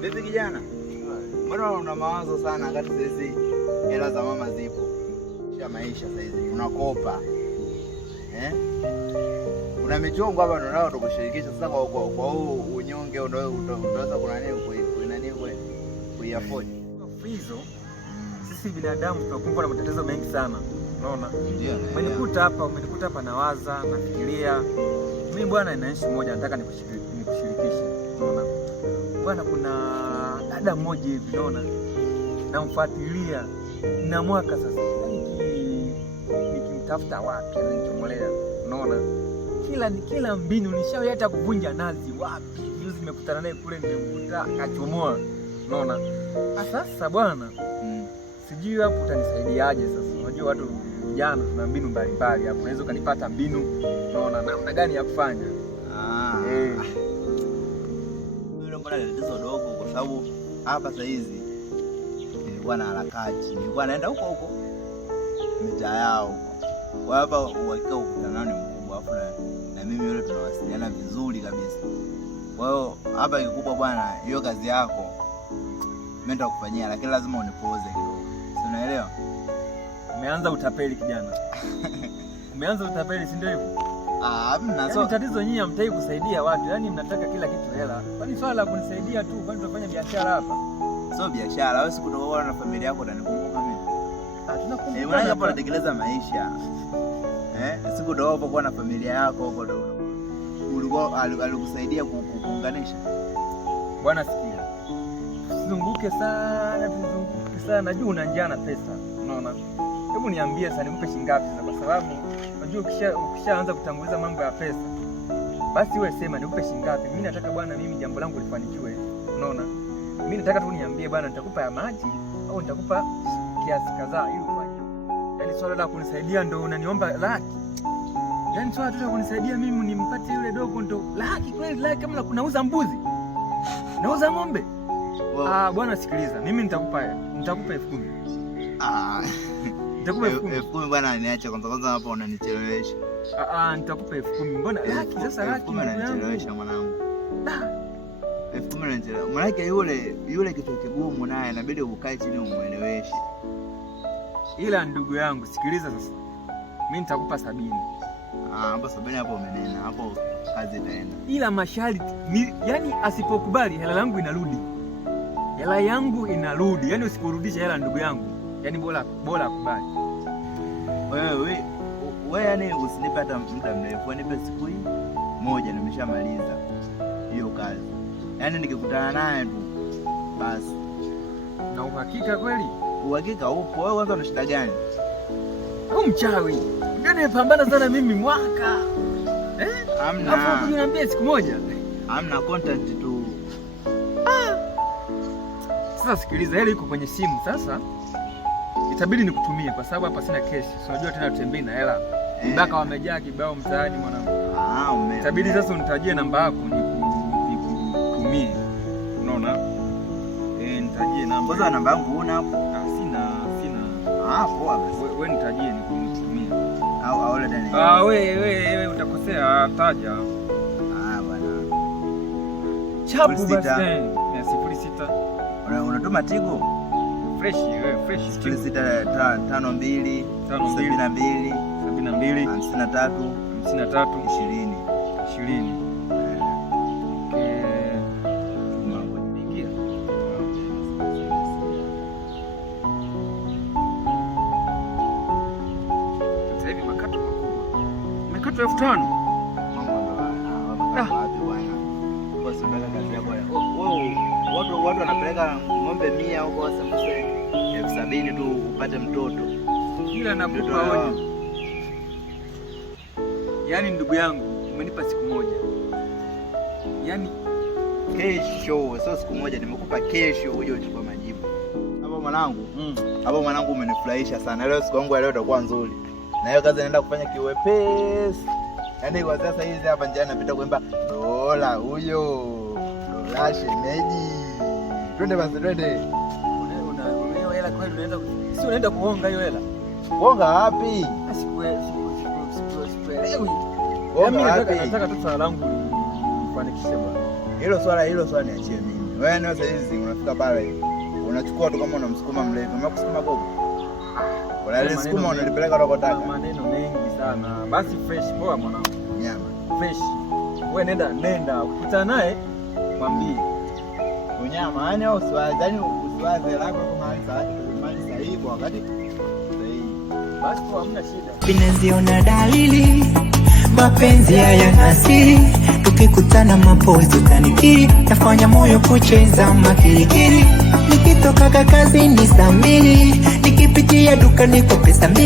Vipi kijana? Mbona una mawazo sana wakati sisi hela za mama zipo? Kisha maisha sasa hizi unakopa. Una michongo hapa ndio tukushirikisha sasa kwa huu unyonge unaweza kuiafford. Hizo sisi binadamu tunakumbwa na matatizo mengi sana. Unaona? Ndio. Umenikuta hapa nawaza, nafikiria. Mimi bwana ina issue moja nataka nikushirikishe. Unaona? Bwana kuna dada mmoja hivi unaona? Namfuatilia na mwaka sasa. Nikimtafuta wapi nikimolea. Unaona? Kila mbinu nishawahi hata kuvunja nazi wapi. Juzi nimekutana naye kule nimemkuta akachomoa. Unaona? Sasa bwana, sijui hapo utanisaidiaje sasa. Unajua watu vijana tuna mbinu mbalimbali hapo. Unaweza kanipata mbinu, unaona namna gani ya kufanya. Hilo mbona tatizo dogo kwa sababu hapa sasa hizi nilikuwa na harakati. Nilikuwa naenda huko mitaa yao. Kwa hapa uhakika ukutana ni mkubwa afu na mimi yule tunawasiliana vizuri kabisa. Kwa hiyo hapa kikubwa bwana, hiyo kazi yako mimi nitakufanyia lakini lazima unipoze kidogo. Si unaelewa? Umeanza utapeli kijana. Umeanza utapeli si ndio hivyo? Hamna yaani tatizo nyinyi hamtaki kusaidia watu. Yaani mnataka kila kitu hela. Kwani swala la kunisaidia tu, kwani tunafanya biashara hapa? Sio biashara, wewe siku ndio na familia yako utanikumbuka mimi. Tunakumbuka. Wewe hapo unatekeleza maisha. Siku ndio hapo kwa na familia yako huko ndio. Ulikuwa alikusaidia kuunganisha. Bwana sikia. Tuzunguke sana. Najua una njaa na pesa. Unaona? Hebu niambie sasa nikupe shilingi ngapi sasa kwa sababu unajua ukishaanza kutanguliza mambo ya pesa. Basi wewe sema nikupe shilingi ngapi? Mimi nataka bwana mimi jambo langu lifanikiwe. Unaona? Mimi nataka tu niambie bwana nitakupa ya maji au nitakupa kiasi kadhaa ili ufanye. Yaani swala la kunisaidia ndio unaniomba laki. Yaani swala tu la kunisaidia mimi nimpate yule dogo ndio laki kweli laki kama kunauza mbuzi. Nauza ng'ombe. Wow. Bwana sikiliza, mimi nitakupa 10,000. Nitakupa 10,000 bwana, niache kwanza hapa unanichelewesha. Nitakupa 10,000. Mbona laki sasa laki unanichelewesha mwanangu. 10,000 unanichelewesha. Mwanake yule kitu kigumu naye inabidi ukae chini umueleweshe. Ila ndugu yangu sikiliza sasa. Mimi nitakupa 70. Hapo 70 hapo umenena. Hapo kazi itaenda. Ila masharti yani asipokubali hela yangu inarudi. Hela yangu inarudi. Yaani usiporudisha hela ndugu yangu. Yaani bora akubali. Wewe yani usinipe hata muda mrefu. Nipe siku hii moja nimeshamaliza hiyo kazi. Yaani nikikutana naye tu basi. Na uhakika kweli? Uhakika upo. Wewe kwanza una shida gani? Au mchawi? Ndio nimepambana sana mimi mwaka. Hamna. Hapo kuniambia siku moja. Hamna content tu. Sasa sikiliza, hela iko kwenye simu sasa. Itabidi nikutumie kwa sababu hapa sina cash. Unajua tena tutembei na hela. Mbaka wamejaa kibao mtaani mwanangu. Itabidi sasa unitajie namba yako nikutumie. Unaona? Nitajie namba. Kwanza namba yangu una hapo? Sina. Poa basi. Wewe nitajie nikutumie. Au ile tena. Wewe utakosea taja. Bwana. Chapu basi. 06. Unatuma Tigo? Fresh 0652 72 53 20. Ingia. Sasa hivi makato makubwa. Makato 5,000. Wapi bwana? Kwa sababu kazi yako. Watu wanapeleka ng'ombe 100 huko sembuse 70,000 tu upate mtoto. Kila nakupa onyo. Yaani ndugu yangu, umenipa siku moja. Yaani kesho, sio siku moja, nimekupa kesho uje uchukue majibu. Hapo mwanangu umenifurahisha sana. Leo siku yangu leo itakuwa nzuri. Na hiyo kazi naenda kufanya kiwepesi. Yaani kwa sasa hizi hapa njiani napita kuimba dola huyo. Dola shemeji. Twende basi twende. Una hela kweli unaenda si unaenda kuonga hiyo hela? Kuonga wapi? sielewi. Nataka tu swala langu lifanikishe bwana. Hilo swala niachie mimi. Wewe na sasa hizi unafika pale unachukua tu kama unamsukuma mlevi. Unakusukuma gogo. Unalisukuma unalipeleka unakotaka. Maneno mengi sana. Basi fresh poa mwanangu. Nyama. Fresh. Wewe nenda ukutana naye mwambie. Unyama yani usiwaze lako kama mali sahihi kwa wakati sahihi. Basi kwa hamna shida. Ninaziona dalili mapenzi hayana siri, tukikutana mapozi utanikiri, nafanya moyo kucheza makirikiri, nikitoka kazini saa mbili, nikipitia dukani kwa pesa mbili.